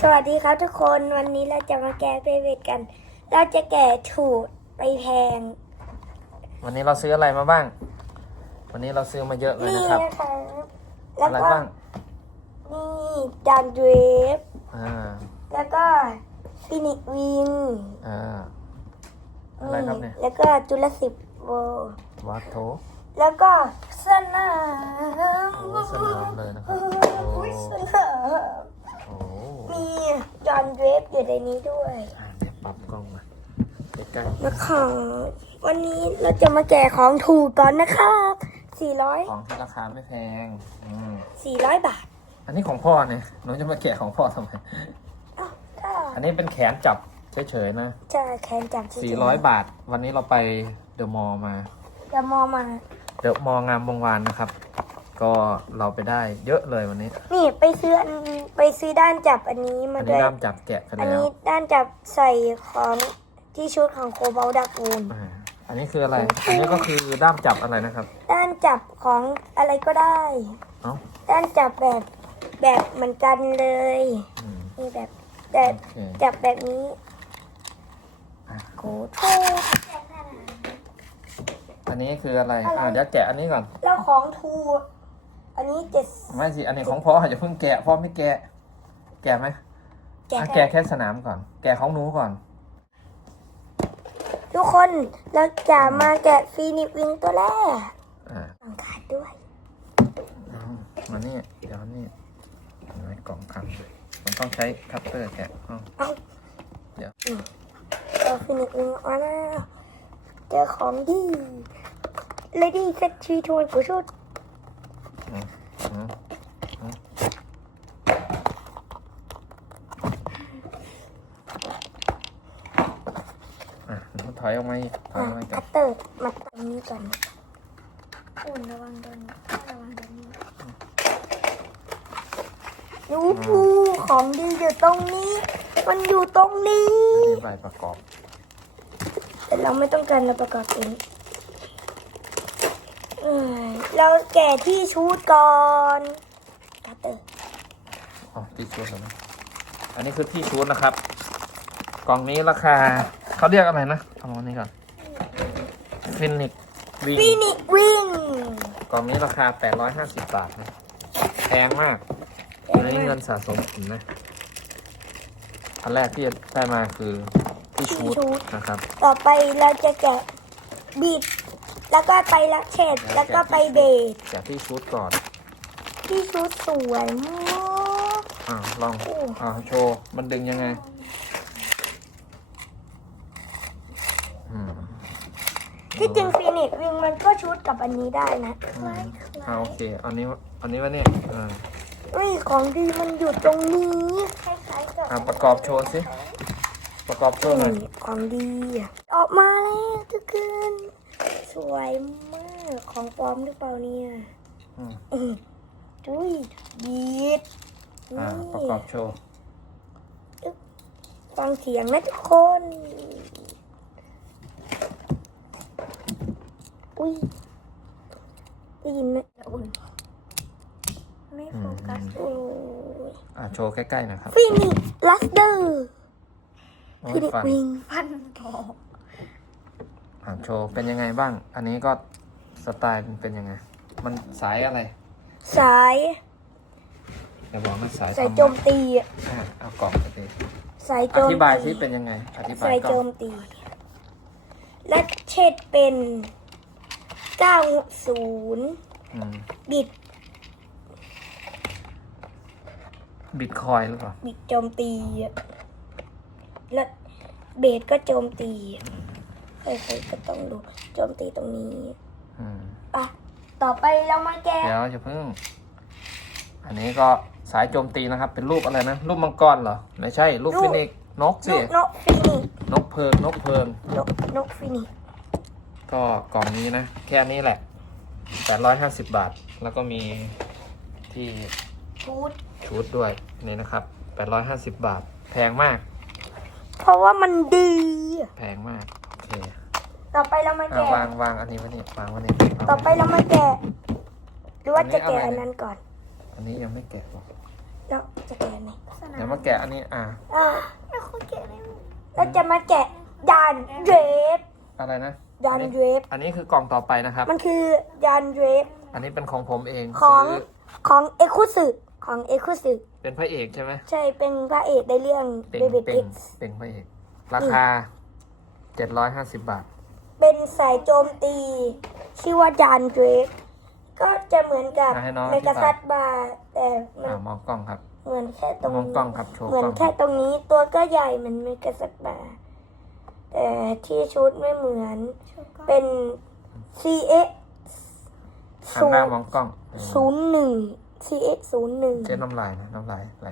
สวัสดีครับทุกคนวันนี้เราจะมาแกะเบเวตกัน เราจะแกะถูกไปแพง วันนี้เราซื้ออะไรมาบ้าง วันนี้เราซื้อมาเยอะเลยนี่นะครับ นะคะแล้วอะไรก็บ้าง นี่ดานเดรฟอ่า แล้วก็ฟินิกวินอ่า อะไรครับเนี่ย แล้วก็จุลศิษย์โววัดโถแล้วก็สนามโอ้สนามเลยนะครับโอ้ อุ๊ยสนามโอ้ มีจอห์นเดรฟอยู่ในนี้ด้วยอ่าเดี๋ยวปรับกล้องมาใกล้นะคะวันนี้เราจะมาแกะของถูกก่อนนะครับ400ๆของที่ราคาไม่แพงอืม400 บาทอันนี้ของพ่อเนี่ยหนูจะมาแกะของพ่อทำไม อ้าวก็อันนี้เป็นแขนจับเฉยๆนะ จะแคนจับจริงๆ400 บาท วันนี้เราไปเดอะมอลล์มา จะมองมา เดอะมอลล์งามวงวานนะครับ ก็เราไปได้เยอะเลยวันนี้ นี่ไปซื้ออันไปซื้อด้านจับอันนี้มาอันด้นี้วยด้ามจับแกะกันอันแล้วนี้ด้านจับใส่ของที่ชุดของโคบอลดักอูนอ่าอันนี้คืออะไร อันนี้ก็คือด้ามจับอะไรนะครับ ด้านจับของอะไรก็ได้ เอ้าด้านจับแบบแบบเหมือนกันเลยอืมนี่แบบแบบโอเคจับแบบนี้อะโกโทอันนี้คืออะไรอ่าเดี๋ยวแกะอันนี้ก่อนแล้วของทู อันนี้เจ็ด ไม่สิ อันนี้ของพ่ออย่าเพิ่งแกะพ่อไม่แกะ แกะไหมแกะ อะให้แกะแค่สนามก่อน แกะของหนูก่อน ทุกคนเราจะมาแกะฟีนิกวิงตัวแรกอ่าต้องขาดด้วยเอามานี่เดี๋ยวนี่เอาไว้กล่องคำเลยมันต้องใช้คัตเตอร์แกะเอาเอาเดี๋ยวเอาฟีนิกวิงมาแล้วเจอของดี Lady Set ชีทวนกูชุด อืมอืมอืม อะหนูถอยออกมาอีกถอยออกมาอีกคัตเตอร์มาตรงนี้ก่อนอุ่นระวังโดนระวังโดนนี่ยูปูของดีอยู่ตรงนี้ มันอยู่ตรงนี้ อันนี้ใบประกอบแต่เราไม่ต้องการเราประกอบเองเอ้ยเราแกะที่ชุดก่อนคัตเตอร์อ๋อที่ชุดแล้วนะอันนี้คือที่ชุดนะครับ กล่องนี้ราคา เขาเรียกอะไรนะเอามานี่ก่อนฟินิกวิงฟินิกวิงกล่องนี้ราคา 850 บาทนะแพงมากอันนี้เงินสะสมผมนะอันแรกที่ได้มาคือที่ชุดนะครับ ต่อไปเราจะแกะบิดแล้วก็ไปลักเชดแล้วก็ไปเบสแกะที่ชุดก่อนที่ชุดสวยมากอ่าลองโอ้อ่าโชว์ มันดึงยังไง อืม ที่จริงฟินิกวิงมัน ก็ชุดกับอันนี้ได้นะอืมอ่าโอเคอันนี้อันนี้วะเนี่ยอ่าเฮ้ยของดีมันอยู่ตรงนี้คล้ายๆกับอ่าประกอบโชว์สิประกอบโชว์หน่อยนี่ของดีอะออกมาแล้วทุกคนสวยมากของปลอมหรือเปล่าเนี่ยอืมอืมจุ้ยบีดอ่านี่ประกอบโชว์ฟังเสียงนะทุกคน อุ้ย ได้ยินไหมอุ่นไม่โฟกัสโอ้ยอ่าโชว์ใกล้ๆหนะครับฟินิกลัสเดอร์โอ้ฟิยนิกฟันวิงฟันทองอ่าโชว์เป็นยังไงบ้าง อันนี้ก็สไตล์มันเป็นยังไง มันสายอะไรสายอย่าบอกนะสายสายธรรมะโจมตีอะอ่าเอากล่องไปดิสายอโจมธิบายตีที่เป็นยังไง อธิบายสายก่โจอนมตีและเชดเป็น เก้าศูนย์อืมบิดบิตคอยน์หรือเปล่า บิดโจมตีอะและเบสก็โจมตีใครๆก็ต้องดูโจมตีตรงนี้อืมอะต่อไปเรามาแกะเดี๋ยวอย่าเพิ่ง อันนี้ก็สายโจมตีนะครับ เป็นรูปอะไรนะ รูปมังกรเหรอ ไม่ใช่ รูปฟินิกซ์นกนสิกนกฟินิกนกเพิงนกเพิง นกนกฟินิก ก็กล่องนี้นะ แค่นี้แหละ 850 บาท แล้วก็มีที่ชุดชุดด้วยนี่นะครับ 850 บาท แพงมาก เพราะว่ามันดี แพงมากโอเคต่อไปเรามาอะแกะวางวางอันนี้ไว้นี่วางไว้นี่ต่อไปเรามาแกะหรือว่าอันนี้จะแกะอะไรอันนั้นก่อนอันนี้ยังไม่แกะหรอกแล้วจะแกะไหมเดี๋ยวมาแกะอันนี้อ่าอ่าไม่ค่อยแกะเลยเราจะมาแกะยานเดรฟอะไรนะ ยานเดรฟอันนี้คือกล่องต่อไปนะครับ มันคือยานเดรฟอันนี้เป็นของผมเองของซื้อของเอ็กคุสึของเอ็กคุสึเป็นพระเอกใช่ไหมใช่เป็นพระเอกในเรื่องเป่ง Baby เป่ง Pigs เป่งพระเอก ราคาเจ็ดร้อยห้าสิบบาท เป็นสายโจมตี ชื่อว่ายานเดรฟก็จะเหมือนกับอะให้น้องเมกาอธิบายซัตบาร์แต่มันอ่ามองกล้องครับ เหมือนแค่ตรงมองกล้องครับโชว์เหมือนกล้อง แค่ตรงนี้ตัวก็ใหญ่เหมือนเมกาซัตบาร์แต่ ที่ชุดไม่เหมือน เป็น CX หันหน้ามองกล้องศูนย์หนึ่ง CX ศูนย์หนึ่งเจ๊น้ำลายนะน้ำลายไหล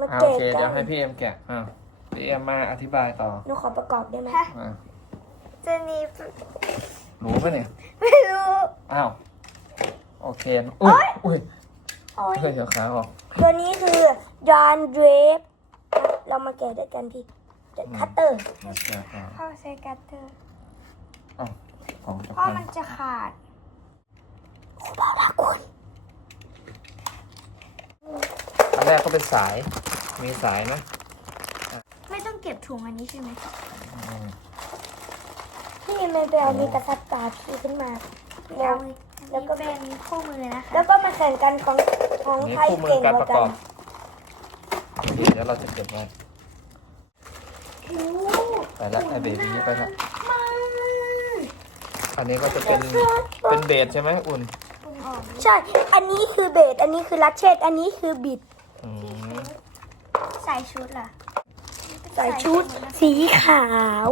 มาอ่าโอแกะเคกัเดี๋ยวนให้พี่เอ็มแกะอ่าพี่เอ็มมาอธิบายต่อหนูขอประกอบได้ไหมอ่าจะมีรู้ปะเนี่ยไม่รู้ อ้าวโอเคอุ้ยอุ้ยโอ้ยเฮ้ยเดี๋ยวขาออก ตัวนี้คือยานเดรฟเรามาแกะด้วยกัน ที่คัตเตอร์มาแกะอ่าพ่อใช้กัตเตอร์อ้าวของจะพ่อพังมันจะขาดโอ้บ้าละคุณอันแรกก็เป็นสาย มีสายนะไม่ต้องเก็บถุงอันนี้ใช่ไหมอืมพี่ไม่ไปเอามีกระสับตาพี่ขึ้นมาไม่แล้เอาวเลยแล้วก็เป็นคู่มือนะคะแล้วก็มาแข่งกันของของนี่ใครคู่มือเก่งการกปว่าระกักอน บ เดี๋ยวเราจะเก็บไว้ ไปละไอเบบี้ไปละอันนี้ก็จะเป็นเป็นเบสใช่ไหมอุ่นคุณออกใช่ อันนี้คือเบส อันนี้คือลัชเชตอันนี้คือบิดอืมใส่ชุดล่ะ ใส่ชุดสีขาว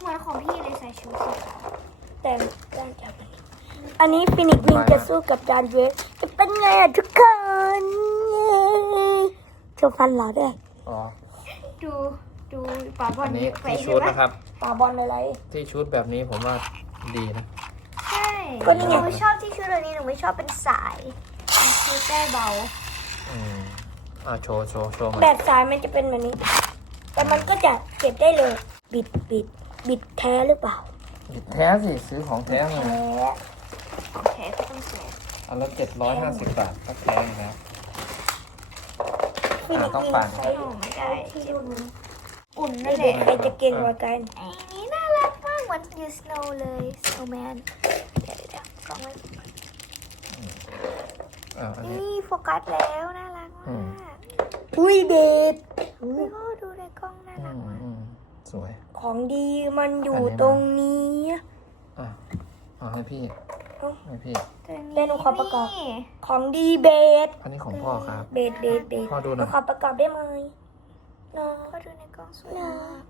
เหมือนของพี่เลยใส่ชุดสีขาว แต่ด้านจากอันนี้อันนี้ฟินิกวิงจะสู้กับจานเวฟจะเป็นไงอะทุกคนโชว์ฟันเหรอด้วยอ๋อ ดู ดูป๋าบออัลนนี้ไปที่ใช่ชุดไหมนะครับปาบอลอะไร ที่ชุดแบบนี้ผมว่าดีนะ ใช่ก็นี่หไงนูชอบที่ชุดตัวนี้หนูไม่ชอบเป็นสายมันคือแก้เบา อืมอ่าโชว์โชว์โชว์มาแบบสายมันจะเป็นแบบนี้ แต่มันก็จะเก็บได้เลย บิดบิดบิดแท้หรือเปล่าแท้สิ ซื้อของแท้มา แท้โอเคก็ต้องสวยอันละเจ็ดร้อยห้าสิบบาทก็แท้นะครับฟินิกต้องวิงปั่น ใช้หนูไม่ได้ที่รุ่นนี้ อุ่นในนั่นแหเด็กละใครจะเก่งกว่ากันไอ้นี่น่ารักมากเหมือนยูสโนว์เลย snowman เดี๋ยวเดี๋ยวกล้องไว้อ่าอันนี้ นี่โฟกัสแล้วน่ารักอืมามกอุ้ยเบสพี่พ่อดูในกล้องน่าอืรักมมากอืมสวย ของดีมันอยู่อันนี้นะตรงนี้ อะเอาให้พี่เอ้าให้พี่ตัวนี้เล่นความประกอบนี่ของดีเบส อันนี้ของพ่อครับ เบสเบสเบสพ่อดูหน่อย ขอประกอบได้ไหม เนาะพ่อดูในกล้องสวยน่ามาก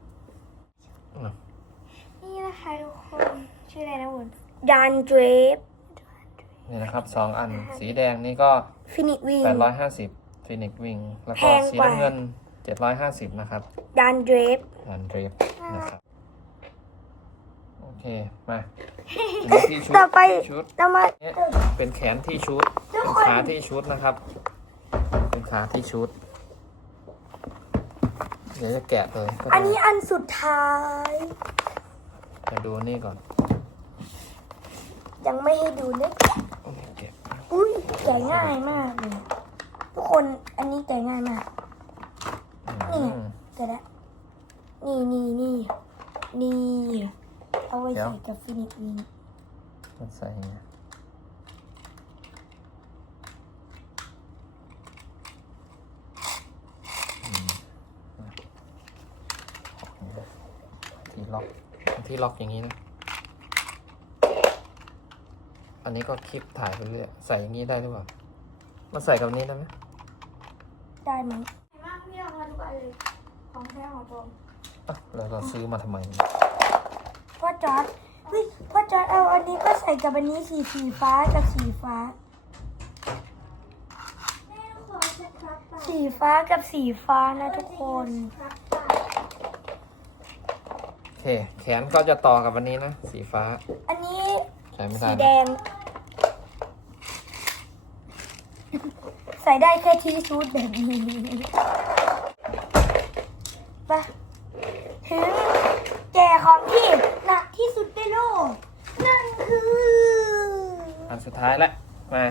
อืมนี่นะคะทุกคนชื่ออะไรนะอุ่นดานเดรฟนี่นะครับสองอันสีแดงนี่ก็ฟินิกวิงแปดร้อยห้าสิบฟินิกวิงแล้วก็แพงสีกว่าน้ำเงินเจ็ดร้อยห้าสิบนะครับดานเดรฟอันเดรฟนะครับโอเคมาอันนี้ที่ชุดต่อไปที่ชุดเรามาเนี่ยเป็นแขนที่ชุดทุกเป็นคนขาที่ชุดนะครับ เป็นขาที่ชุดเดี๋ยวจะแกะเลยก็อันดูนี้อันสุดท้ายจะดูนี่ก่อนยังไม่ให้ดูนะโอเคเก็บอุ้ยแกะง่ายมากเลยทุกคนอันนี้แกะง่ายมาก อืมแกะแล้วนี่นี่นี่นี่เอาไว้เดี๋ยวใส่กับฟินิกวิงมันใส่ไงอื ล็อกที่ล็อกอย่างนี้นะ อันนี้ก็คลิปถ่ายไปเรื่อยใส่อย่างนี้ได้หรือเปล่ามันใส่กับนี้ได้ไหมได้ไหมมากพี่ลองมาทุกอันเลยของแท้ของปลอมอะแล้วเราซื้อมาทำไมพ่อจอร์ดเฮ้ยพ่อจอร์ดเอาอันนี้ก็ใส่กับอันนี้สีสีฟ้ากับสีฟ้าสีฟ้ากับสีฟ้านะทุกคนโอ เค แขนก็จะต่อกับวันนี้นะ สีฟ้า อันนี้ใช้ไม่ได้สีนะแดงใส่ได้แค่ที่ชุดแบบนี้ไปถึงแก่ของที่หนักที่สุดในโลก นั่นคือ อันสุดท้ายละมา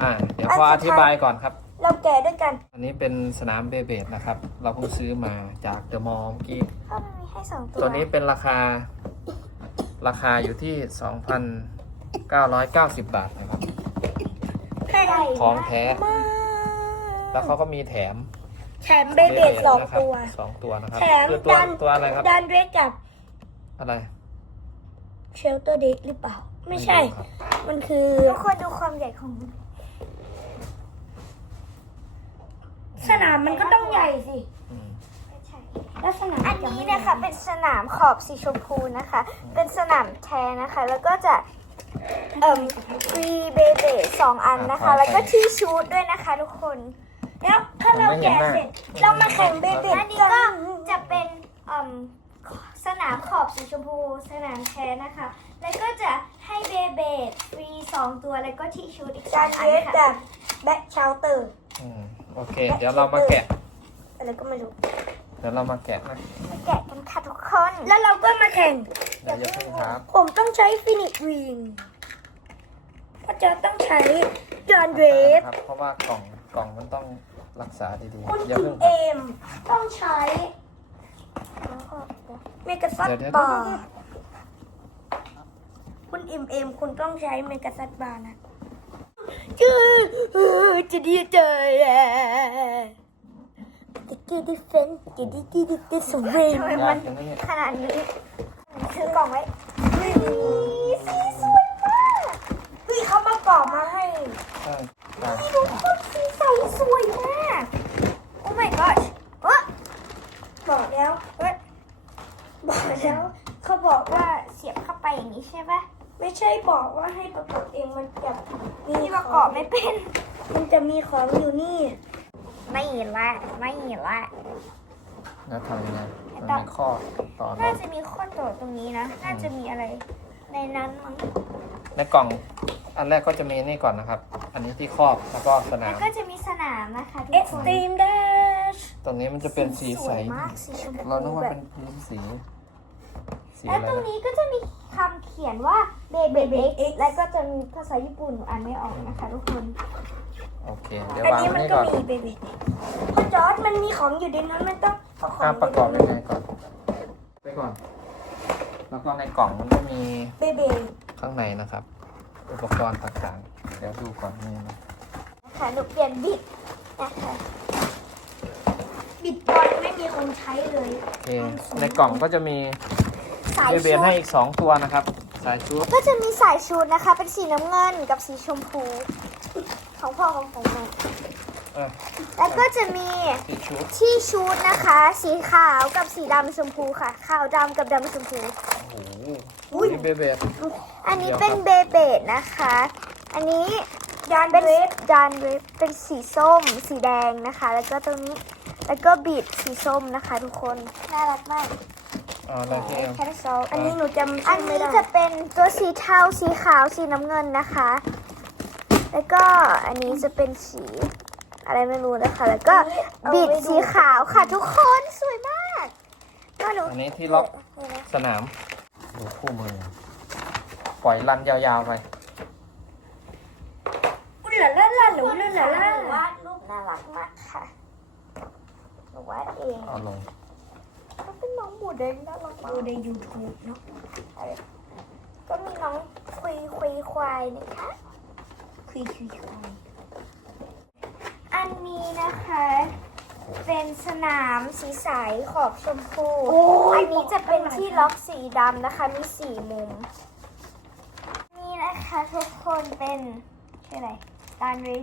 อ่า เดี๋ยวอันพอสุอดท้ายธิบายก่อนครับ เราแแกะด้วยกันอันนี้เป็นสนามเบเบดนะครับ เราเพิ่งซื้อมาจากเดอะมอลล์เมื่อกี้ก็มันมี ให้สองตัวตัวนี้เป็นราคา ราคาอยู่ที่2,990บาทนะครับ ใช่ของแท้ มากแล้วเขาก็มีแถมแถมเบเบดสองนะครับตัว สองตัวนะครับแถมคือตัวดันตัวอะไรครับ ดันเรสกับอะไร เชลเตอร์เด็กหรือเปล่า ไม่ใช่รู้ครับ มันคือทุกคนดูความใหญ่ของมันสนามมันก็ต้องใหญ่สิอืมไม่ใช่แล้วสนามอันจะนี้ไม่นะคะเป็นสนามขอบสีชมพูนะคะ เป็นสนามแทนนะคะ แล้วก็จะเอ่มฟรีเบเบสองอันนะคะ แล้วก็ที่ชูดด้วยนะคะทุกคน แล้วถ้าเราแกะเสร็จเรามาแข่งเบเบดอันนี้กัก็นจะเป็นเอ่มสนามขอบสีชมพู สนามแทนนะคะ แล้วก็จะให้เบเบฟรีสองตัวแล้วก็ที่ชูดอีกสดัองนอัเรนสค่ะกับแบ็คเชลเตอร์อืมโอเค เดี๋ยวเรามาแกะอะไรก็ไม่รู้เดี๋ยวเรามาแกะนะมาแกะกันค่ะทุกคน แล้วเราก็มาแข่ง เดี๋ยวจะเพิ่งครับ ผมต้องใช้ฟินิกวิงพ่อจอต้องใช้จอนเวฟครับ เพราะว่ากล่องกล่องมันต้องรักษาดีคุณๆอย่ากิเพิ่นงคเอรับมต้องใช้เมกาซัตเดี๋ยวเดี๋ยวบาร์คุณเอ็มเอ็มคุณต้องใช้เมกาซัตบาร์นะจะจะดีใจ อะจะดีดิเฟนจะดีดีดีดีสุดเลยทำไมยามักนขนาดนี้ซื้อกล่องไว้สีสวยมากเฮ้ยเขามากรอบมาให้ใช่ใช่ทุกคนสีใสสวยมาก โอ้ my god เออบอกแล้วเว้ยบอกแล้วเขาบอกว่าเสียบเข้าไปอย่างนี้ใช่ปะไม่ใช่บอกว่าให้ประกอบเองมันจะมีประกอบไม่เป็น มันจะมีของอยู่นี่ ไม่ละไม่ละแล้วทำยังไงมันมีข้อต่อน่าเนาะจะมีข้อต่อตรงนี้นะ น่าจะมีอะไรในนั้นมั้งในกล่องอันแรกก็จะมีนี่ก่อนนะครับ อันนี้ที่ครอบแล้วก็สนาแล้วมก็จะมีสนามนะคะทุเอ็กกคซ์นตรีมเดชตรงนี้มันจะเป็นสีสใสวยมากสีชมพูเรานึกว่าแบบเป็นพื้นสีสีแล้วอะไรตรงนะนี้ก็จะมีคำเขียนว่าเบเบเอ็กแล้วก็จะมีภาษาญี่ปุ่นหนูอ่านไม่ออกนะคะทุกคน โอเค เดี๋ยวอันวางนี้ไว้มันนี่ก็ก่อนมีเบบีพอจอร์ดมันมีของอยู่ในนั้นมันต้องเอาของการประกอบยังไงก่อน ไปก่อน แล้วก็ในกล่องมันก็มีเบบีข้างในนะครับ อุปกรณ์ต่างๆ เดี๋ยวดูก่อนนี่นะนะคะหนูเปลี่ยนบิดนะคะบิดบอลไม่มีคนใช้เลยโอเค ในกล่องก็จะมีสายเบเบชุนให้ดอีกสองตัวนะครับ สายชุด ก็จะมีสายชุดนะคะ เป็นสีน้ำเงินกับสีชมพู ของพ่อของผมนะเออแล้วก็จะมีสีชุดที่ชุดนะคะ สีขาวกับสีดำชมพูค่ะ ขาวดำกับดำชมพู โอ้โหนี่เบเบนอันนี้เดี๋ยวเป็นครับเบเบดนะคะ อันนี้ยานเป็นเวฟจานเวฟเป็นสีส้ม สีแดงนะคะ แล้วก็ตรงนี้ แล้วก็บีดสีส้มนะคะ ทุกคน น่ารักมากอ๋ออะไรที่เอ็มแคทซอลอันนี้หนูจำอัชื่นอไม่นี้ได้จะเป็นตัวสีเทา สีขาว สีน้ำเงินนะคะ แล้วก็อันนี้จะเป็นสี อะไรไม่รู้นะคะ แล้วก็บีดสีขาวค่ะทุกคนสวยมาก ก็หนูอันนี้ที่ล็อกสนามดูคู่มือ ปล่อยรันยาวๆไปอุลาล่าล่าหนูอุลาล่าหนูวาดรูปน่ารักมากค่ะหนูวาดเองเอาลงก็เป็นน้องหมูแดงน่ารักมากดูใน YouTube เนาะก็มีน้องคุยคุยควายนะคะ คุยคุยคุยอันนี้นะคะ เป็นสนามสีใสขอบชมพู อันนี้จะเป็นที่ล็อกสีดำนะคะ มีสี่มุม นี่นะคะทุกคนเป็นชื่ออะไรการริ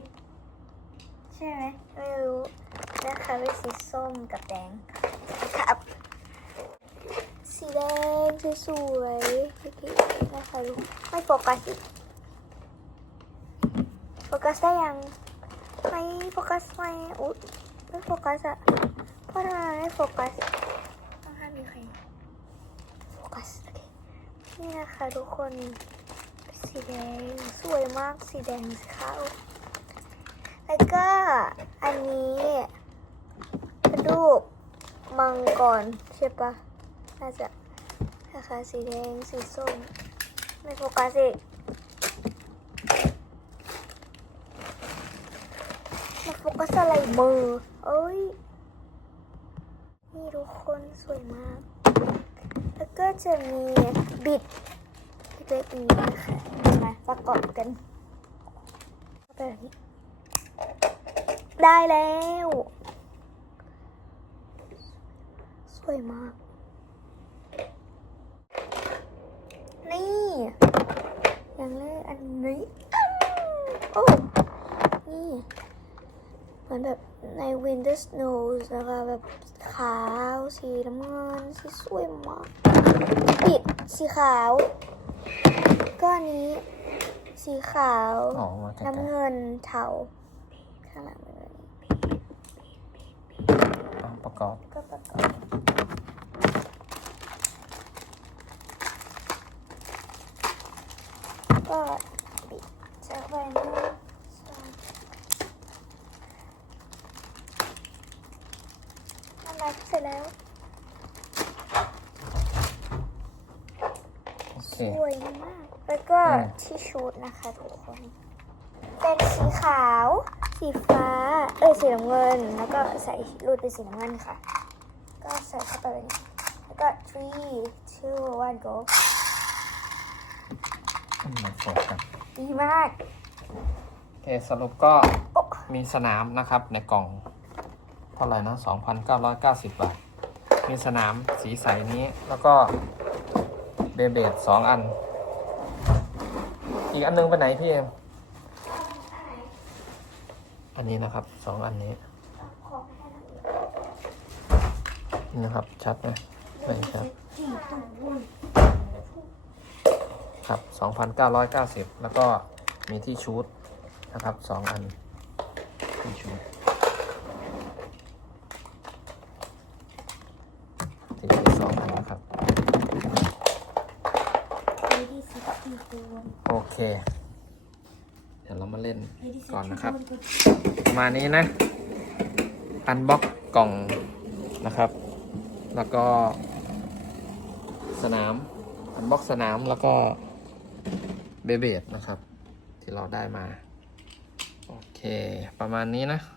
ใช่ไหมไม่รู้นะคะเป็นสีส้มกับแดงครับสีแดงสวยๆนะคะลูกไม่โฟกัสอีก โฟกัสได้ยังไม่โฟกัสไม่อุ๊ยไม่โฟกัสอะเพราะทำไมไม่โฟกัสต้องห้ามมีใครโฟกัสโอเคนี่นะคะทุกคนเป็นสีแดงสวยมากสีแดงสีขาวแล้วก็อันนี้เป็นรูปมังกรใช่ปะน่าจะนะคะสีแดงสีส้มไม่โฟกัสอีกมาโฟกั สไลเมอร์เอ้ย นี่ทุกคนสวยมาก แล้วก็จะมีบิดเล็กๆอย่างนี้นะคะมาประกอบกันไปแบบนี้ได้แล้ว สวยมาก นี่ อย่างแรกอันนี้ โอ้ นี่ มือนแบบใน Winter Snows นะคะแบบขาวสีน้ำเงินสีสวยมากปิดสีขาว ก็อันนี้สีขาว อ๋อมาใกล้น้ำเงินเทาข้างหลังเป็นแบบนี้ๆเอาประกอบ ก็ประกอบก็ปิดจะไปหนึ่งสองนั่นแหละเสร็จแล้ว โอเค สวยมาก แล้วก็อืม ที่ชุดนะคะทุกคน เป็นสีขาว สีฟ้า เอ้ยสีน้ำเงิน แล้วก็ใส่รูดเป็นสีน้ำเงินค่ะ ก็ใส่เข้าไปแบบนี้แล้วก็ three two one go อืมมาโฟกัสดีมาก โอเคสรุปก็โอ้มีสนามนะครับในกล่องเท่าไหร่นะ2,990 บาท มีสนามสีใสนี้แล้วก็เบเบดสองอัน อีกอันนึงไปไหนพี่เอ็มอันนี้นะครับสองอันนี้นี่นะครับ ชัดไหมไม่ชัดครับ 2,990 แล้วก็มีที่ชูดนะครับสองอัน ที่ชูดที่ชูดสองอันนะครับ Lady sixty four โอ เคเดี๋ยวเรามาเล่น Lady ก่อนนะครับ sixty ประมาณนี้นะ อันบ็อกกล่องนะครับ แล้วก็ สนาม อันบ็อกสนามแล้วก็เบเบดนะครับ ที่เราได้มา โอเค ประมาณนี้นะทำไมเด็ก